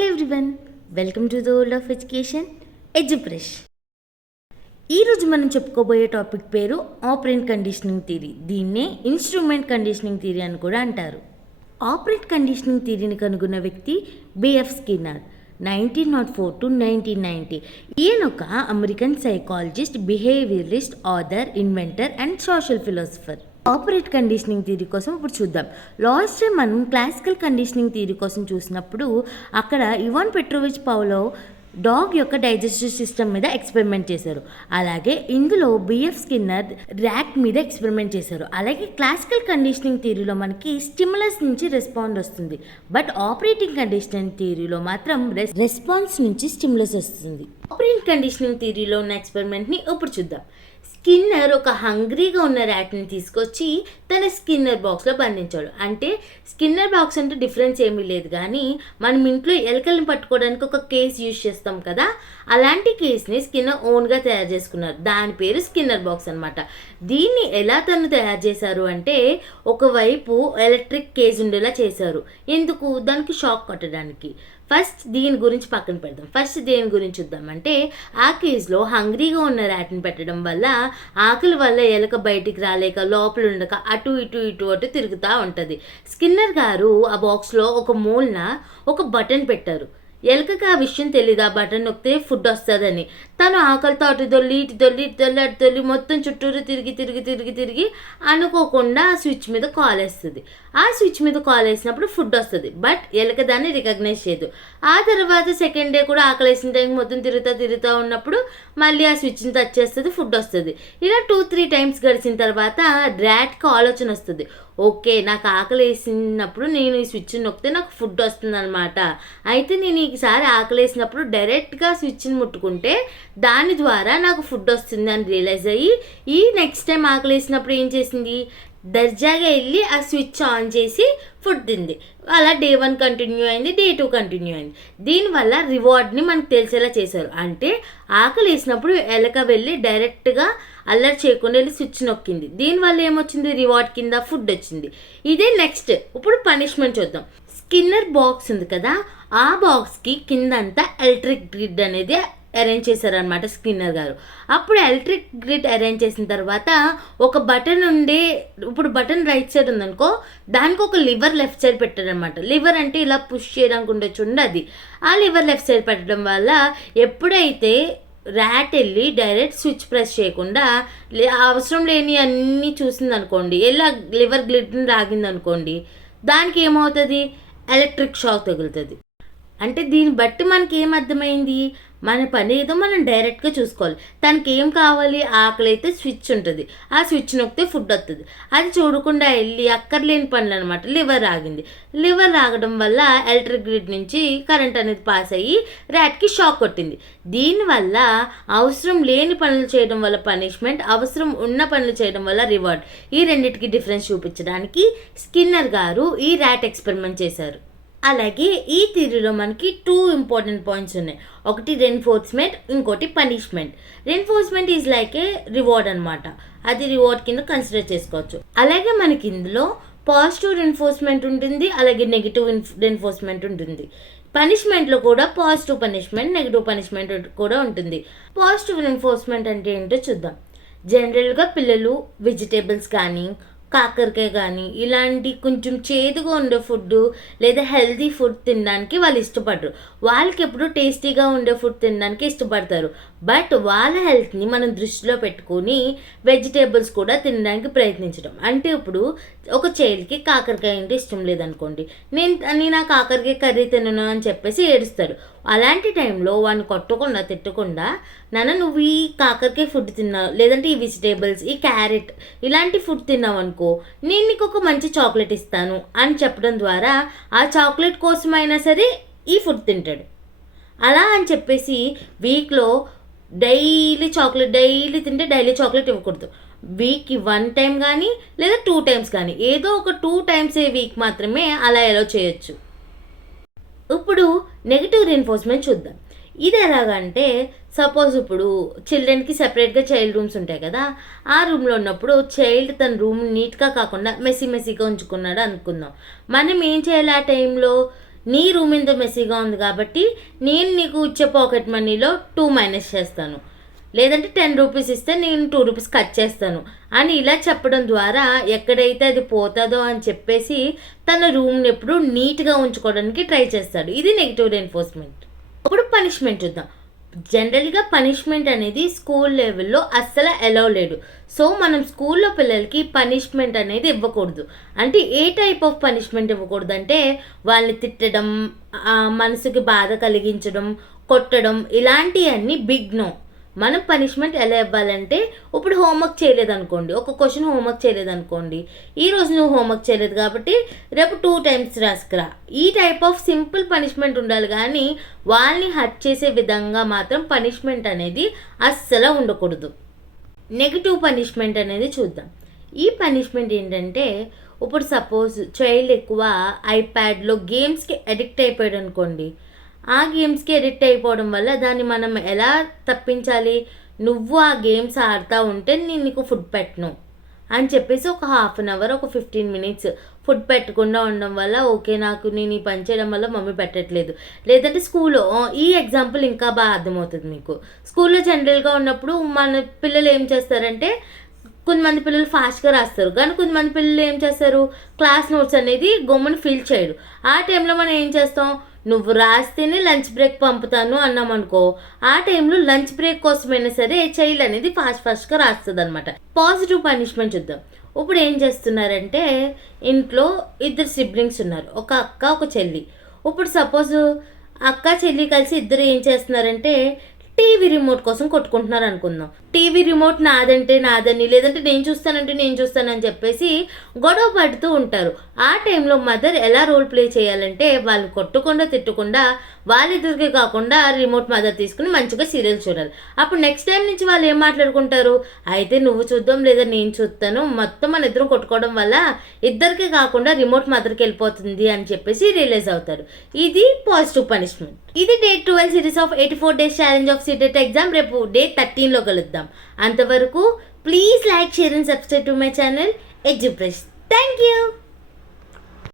Hello everyone, welcome to the world of education Edupress. ఈరోజు మనం చెప్పుకోబోయే టాపిక్ పేరు ఆపరెంట్ కండిషనింగ్ థియరీ. దీన్నే ఇన్స్ట్రుమెంట్ కండిషనింగ్ థియరీ అని కూడా అంటారు. ఆపరెంట్ కండిషనింగ్ థియరీని కనుగొన్న వ్యక్తి బిఎఫ్ స్కిన్నర్, 1904 to 1990. ఈయన ఒక American psychologist, behaviourist, author, inventor and social philosopher. Operant conditioning theory కోసం ఇప్పుడు చూద్దాం. లాస్ట్ టైం మనం క్లాసికల్ కండిషనింగ్ థియరీ కోసం చూసినప్పుడు అక్కడ ఇవాన్ పెట్రోవిచ్ పౌలోవ్ డాగ్ యొక్క డైజెస్టివ్ సిస్టమ్ మీద ఎక్స్పెరిమెంట్ చేశారు. అలాగే ఇందులో బిఎఫ్ స్కిన్నర్ ర్యాట్ మీద ఎక్స్పెరిమెంట్ చేశారు. అలాగే క్లాసికల్ కండిషనింగ్ థియరీలో మనకి స్టిమ్యులస్ నుంచి రెస్పాండ్ వస్తుంది, బట్ ఆపరేటింగ్ కండిషనింగ్ థియరీలో మాత్రం రెస్పాన్స్ నుంచి స్టిమ్యులస్ వస్తుంది. ఆపరెంట్ కండిషనింగ్ థియరీలో ఉన్న ఎక్స్పెరిమెంట్ని ఇప్పుడు చూద్దాం. స్కిన్నర్ ఒక హంగ్రీగా ఉన్న ర్యాట్ని తీసుకొచ్చి తన స్కిన్నర్ బాక్స్లో బంధించాడు. అంటే స్కిన్నర్ బాక్స్ అంటే డిఫరెన్స్ ఏమీ లేదు, కానీ మనం ఇంట్లో ఎలకల్ని పట్టుకోవడానికి ఒక కేస్ యూజ్ చేస్తాం కదా, అలాంటి కేస్ని స్కిన్నర్ ఓన్గా తయారు చేసుకున్నారు. దాని పేరు స్కిన్నర్ బాక్స్ అనమాట. దీన్ని ఎలా తను తయారు చేశారు అంటే, ఒకవైపు ఎలక్ట్రిక్ కేజ్ ఉండేలా చేశారు. ఎందుకు? దానికి షాక్ కొట్టడానికి. ఫస్ట్ దీని గురించి పక్కన పెడదాం. ఫస్ట్ దేని గురించి చూద్దామంటే, ఆ కేజ్లో హంగ్రీగా ఉన్న ర్యాట్ని పెట్టడం వల్ల ఆకలి వల్ల ఎలక బయటికి రాలేక లోపల ఉండక అటు ఇటు తిరుగుతూ ఉంటుంది. స్కిన్నర్ గారు ఆ బాక్స్లో ఒక మూలన ఒక బటన్ పెట్టారు. ఎలకకి ఆ విషయం తెలియదు, ఆ బటన్ నొక్కితే ఫుడ్ వస్తుందని. తను ఆకలితో అటు దొల్లి మొత్తం చుట్టూరు తిరిగి అనుకోకుండా ఆ స్విచ్ మీద కాల్ వేస్తుంది. ఆ స్విచ్ మీద కాల్ వేసినప్పుడు ఫుడ్ వస్తుంది, బట్ ఎలక దాన్ని రికగ్నైజ్ చేయదు. ఆ తర్వాత సెకండ్ డే కూడా ఆకలి వేసిన టైం మొత్తం తిరుగుతూ ఉన్నప్పుడు మళ్ళీ ఆ స్విచ్ని టచ్ చేస్తుంది, ఫుడ్ వస్తుంది. ఇలా 2-3 టైమ్స్ గడిచిన తర్వాత ర్యాట్కి ఆలోచన వస్తుంది, ఓకే నాకు ఆకలి వేసినప్పుడు నేను ఈ స్విచ్ నొక్కితే నాకు ఫుడ్ వస్తుంది అనమాట. అయితే నేను ఈసారి ఆకలి వేసినప్పుడు డైరెక్ట్గా స్విచ్ని ముట్టుకుంటే దాని ద్వారా నాకు ఫుడ్ వస్తుంది అని రియలైజ్ అయ్యి ఈ నెక్స్ట్ టైం ఆకలి వేసినప్పుడు ఏం చేసింది, దర్జాగా వెళ్ళి ఆ స్విచ్ ఆన్ చేసి ఫుడ్ తింది. అలా డే 1 కంటిన్యూ అయింది, డే 2 కంటిన్యూ అయింది. దీనివల్ల రివార్డ్ని మనకు తెలిసేలా చేశారు. అంటే ఆకలి వేసినప్పుడు ఎలక వెళ్ళి డైరెక్ట్గా అల్లరి చేయకుండా వెళ్ళి స్విచ్ నొక్కింది. దీనివల్ల ఏమొచ్చింది, రివార్డ్ కింద ఫుడ్ వచ్చింది. ఇదే నెక్స్ట్. ఇప్పుడు పనిష్మెంట్ చూద్దాం. స్కిన్నర్ బాక్స్ ఉంది కదా, ఆ బాక్స్కి కిందంతా ఎలక్ట్రిక్ గ్రిడ్ అనేది అరేంజ్ చేశారనమాట స్కిన్నర్ గారు. అప్పుడు ఎలక్ట్రిక్ గ్రిడ్ అరేంజ్ చేసిన తర్వాత ఒక బటన్ ఇప్పుడు బటన్ రైట్ సైడ్ ఉందనుకో, దానికి ఒక లివర్ లెఫ్ట్ సైడ్ పెట్టారనమాట. లివర్ అంటే ఇలా పుష్ చేయడానికి ఉండొచ్చు, అది ఆ లివర్ లెఫ్ట్ సైడ్ పెట్టడం వల్ల ఎప్పుడైతే ర్యాట్ వెళ్ళి డైరెక్ట్ స్విచ్ ప్రెస్ చేయకుండా అవసరం లేని అన్నీ చూసింది అనుకోండి, ఎలా లివర్ గ్రిడ్ని రాగింది అనుకోండి, దానికి ఏమవుతుంది, ఎలక్ట్రిక్ షాక్ తగులుతుంది. అంటే దీన్ని బట్టి మనకి ఏం అర్థమైంది, మన పని ఏదో మనం డైరెక్ట్గా చూసుకోవాలి. తనకి ఏం కావాలి, ఆకలి అయితే స్విచ్ ఉంటుంది, ఆ స్విచ్ నొక్కితే ఫుడ్ వస్తుంది. అది చూడకుండా వెళ్ళి అక్కర్లేని పనులు అనమాట. లివర్ ఆగింది. లివర్ ఆగడం వల్ల ఎలక్ట్రిక్ గ్రిడ్ నుంచి కరెంట్ అనేది పాస్ అయ్యి ర్యాట్కి షాక్ కొట్టింది. దీనివల్ల అవసరం లేని పనులు చేయడం వల్ల పనిష్మెంట్, అవసరం ఉన్న పనులు చేయడం వల్ల రివార్డ్. ఈ రెండింటికి డిఫరెన్స్ చూపించడానికి స్కిన్నర్ గారు ఈ ర్యాట్ ఎక్స్పెరిమెంట్ చేశారు. అలాగే ఈ థియరీలో మనకి 2 ఇంపార్టెంట్ పాయింట్స్ ఉన్నాయి. ఒకటి రెయిన్ఫోర్స్మెంట్, ఇంకోటి punishment. Reinforcement is like A reward అనమాట. అది రివార్డ్ కింద కన్సిడర్ చేసుకోవచ్చు. అలాగే మనకి ఇందులో పాజిటివ్ రెయిన్ఫోర్స్మెంట్ ఉంటుంది, అలాగే నెగిటివ్ రెయిన్ఫోర్స్మెంట్ ఉంటుంది. పనిష్మెంట్లో కూడా పాజిటివ్ పనిష్మెంట్, నెగిటివ్ పనిష్మెంట్ కూడా ఉంటుంది. పాజిటివ్ రెయిన్ఫోర్స్మెంట్ అంటే ఏంటో చూద్దాం. జనరల్గా పిల్లలు వెజిటేబుల్స్ కానీ, కాకరకాయ కానీ ఇలాంటి కొంచెం చేదుగా ఉండే ఫుడ్ లేదా హెల్తీ ఫుడ్ తినడానికి వాళ్ళు ఇష్టపడరు. వాళ్ళకి ఎప్పుడు టేస్టీగా ఉండే ఫుడ్ తినడానికి ఇష్టపడతారు. బట్ వాళ్ళ హెల్త్ని మనం దృష్టిలో పెట్టుకొని వెజిటేబుల్స్ కూడా తినడానికి ప్రయత్నించడం. అంటే ఇప్పుడు ఒక చైల్డ్కి కాకరకాయ అంటే ఇష్టం లేదనుకోండి, నేను ఆ కాకరకాయ కర్రీ తినను అని చెప్పేసి ఏడుస్తాడు. అలాంటి టైంలో వాడిని కొట్టకుండా తిట్టకుండా, నాన్న నువ్వు ఈ కాకరకాయ ఫుడ్ తిన్నావు, లేదంటే ఈ వెజిటేబుల్స్, ఈ క్యారెట్ ఇలాంటి ఫుడ్ తిన్నావు అనుకో, నేను నీకు ఒక మంచి చాక్లెట్ ఇస్తాను అని చెప్పడం ద్వారా ఆ చాక్లెట్ కోసమైనా సరే ఈ ఫుడ్ తింటాడు. అలా అని చెప్పేసి వీక్లో డైలీ తింటే డైలీ చాక్లెట్ ఇవ్వకూడదు. వీక్కి 1 టైం కానీ లేదా 2 టైమ్స్ కానీ, ఏదో ఒక 2 టైమ్స్ ఏ వీక్ మాత్రమే అలా అలౌ చేయొచ్చు. ఇప్పుడు నెగిటివ్ రెయిన్ఫోర్స్మెంట్ చూద్దాం. ఇది ఎలాగంటే, సపోజ్ ఇప్పుడు చిల్డ్రన్కి సెపరేట్గా చైల్డ్ రూమ్స్ ఉంటాయి కదా, ఆ రూమ్లో ఉన్నప్పుడు చైల్డ్ తన రూమ్ నీట్గా కాకుండా మెస్సీగా ఉంచుకున్నాడు అనుకుందాం. మనం ఏం చేయాలి, ఆ టైంలో నీ రూమ్ ఇంత మెస్సీగా ఉంది కాబట్టి నేను నీకు ఇచ్చే పాకెట్ మనీలో 2 మైనస్ చేస్తాను, లేదంటే 10 రూపీస్ ఇస్తే నేను 2 రూపీస్ కట్ చేస్తాను అని ఇలా చెప్పడం ద్వారా ఎక్కడైతే అది పోతుందో అని చెప్పేసి తన రూమ్ని ఎప్పుడు నీట్గా ఉంచుకోవడానికి ట్రై చేస్తాడు. ఇది నెగిటివ్ రెయిన్ఫోర్స్మెంట్. ఇప్పుడు పనిష్మెంట్ చూద్దాం. జనరల్గా పనిష్మెంట్ అనేది స్కూల్ లెవెల్లో అస్సలు అలౌ లేడు. సో మనం స్కూల్లో పిల్లలకి పనిష్మెంట్ అనేది ఇవ్వకూడదు. అంటే ఏ టైప్ ఆఫ్ పనిష్మెంట్ ఇవ్వకూడదు అంటే వాళ్ళని తిట్టడం, మనసుకి బాధ కలిగించడం, కొట్టడం, ఇలాంటివన్నీ బిగ్ నో. మనం పనిష్మెంట్ ఎలా ఇవ్వాలంటే, ఇప్పుడు హోంవర్క్ చేయలేదనుకోండి, ఒక క్వశ్చన్ హోంవర్క్ చేయలేదనుకోండి, ఈరోజు నువ్వు హోంవర్క్ చేయలేదు కాబట్టి రేపు 2 టైమ్స్ రాసుకురా. ఈ టైప్ ఆఫ్ సింపుల్ పనిష్మెంట్ ఉండాలి, కానీ వాళ్ళని హర్ట్ చేసే విధంగా మాత్రం పనిష్మెంట్ అనేది అస్సలు ఉండకూడదు. నెగిటివ్ పనిష్మెంట్ అనేది చూద్దాం. ఈ పనిష్మెంట్ ఏంటంటే, ఇప్పుడు సపోజ్ చైల్డ్ ఎక్కువ ఐప్యాడ్లో గేమ్స్కి అడిక్ట్ అయిపోయాడు అనుకోండి, ఆ గేమ్స్కి అడిక్ట్ అయిపోవడం వల్ల దాన్ని మనం ఎలా తప్పించాలి? నువ్వు ఆ గేమ్స్ ఆడుతూ ఉంటే నేను నీకు ఫుడ్ పెట్టను అని చెప్పేసి ఒక 1/2 అన్ అవర్, ఒక 15 మినిట్స్ ఫుడ్ పెట్టకుండా ఉండడం వల్ల, ఓకే నాకు నేను ఈ పని చేయడం వల్ల మమ్మీ పెట్టట్లేదు. లేదంటే స్కూల్లో ఈ ఎగ్జాంపుల్ ఇంకా బాగా అర్థమవుతుంది మీకు. స్కూల్లో జనరల్గా ఉన్నప్పుడు మన పిల్లలు ఏం చేస్తారంటే, కొంతమంది పిల్లలు ఫాస్ట్గా రాస్తారు, కానీ కొంతమంది పిల్లలు ఏం చేస్తారు, క్లాస్ నోట్స్ అనేది గమ్మున ఫిల్ చేయరు. ఆ టైంలో మనం ఏం చేస్తాం, నువ్వు రాస్తేనే లంచ్ బ్రేక్ పంపుతాను అన్నాం అనుకో, ఆ టైంలో లంచ్ బ్రేక్ కోసమైనా సరే చైల్డ్ అనేది ఫాస్ట్గా రాస్తుంది అనమాట. పాజిటివ్ పనిష్మెంట్ చూద్దాం. ఇప్పుడు ఏం చేస్తున్నారంటే, ఇంట్లో 2 సిబ్లింగ్స్ ఉన్నారు, ఒక అక్క ఒక చెల్లి. ఇప్పుడు సపోజ్ అక్క చెల్లి కలిసి ఇద్దరు ఏం చేస్తున్నారంటే టీవీ రిమోట్ కోసం కొట్టుకుంటున్నారు అనుకుందాం. టీవీ రిమోట్ నాదంటే నాదని, లేదంటే నేను చూస్తానంటే నేను చూస్తానని చెప్పేసి గొడవ పడుతూ ఉంటారు. ఆ టైంలో మదర్ ఎలా రోల్ ప్లే చేయాలంటే, వాళ్ళు కొట్టకుండా తిట్టకుండా వాళ్ళిద్దరికి కాకుండా రిమోట్ మదర్ తీసుకుని మంచిగా సీరియల్ చూడాలి. అప్పుడు నెక్స్ట్ టైం నుంచి వాళ్ళు ఏం మాట్లాడుకుంటారు, అయితే నువ్వు చూద్దాం లేదా నేను చూస్తాను, మొత్తం మన ఇద్దరం కొట్టుకోవడం వల్ల ఇద్దరికి కాకుండా రిమోట్ మదర్కి వెళ్ళిపోతుంది అని చెప్పేసి రియలైజ్ అవుతారు. ఇది పాజిటివ్ పనిష్మెంట్. ఇది day 12 series of 84 days challenge of CTET exam. రేపు డే 13లో కలుద్దాం. అంతవరకు please like, share and subscribe to my channel Edupress. Thank you.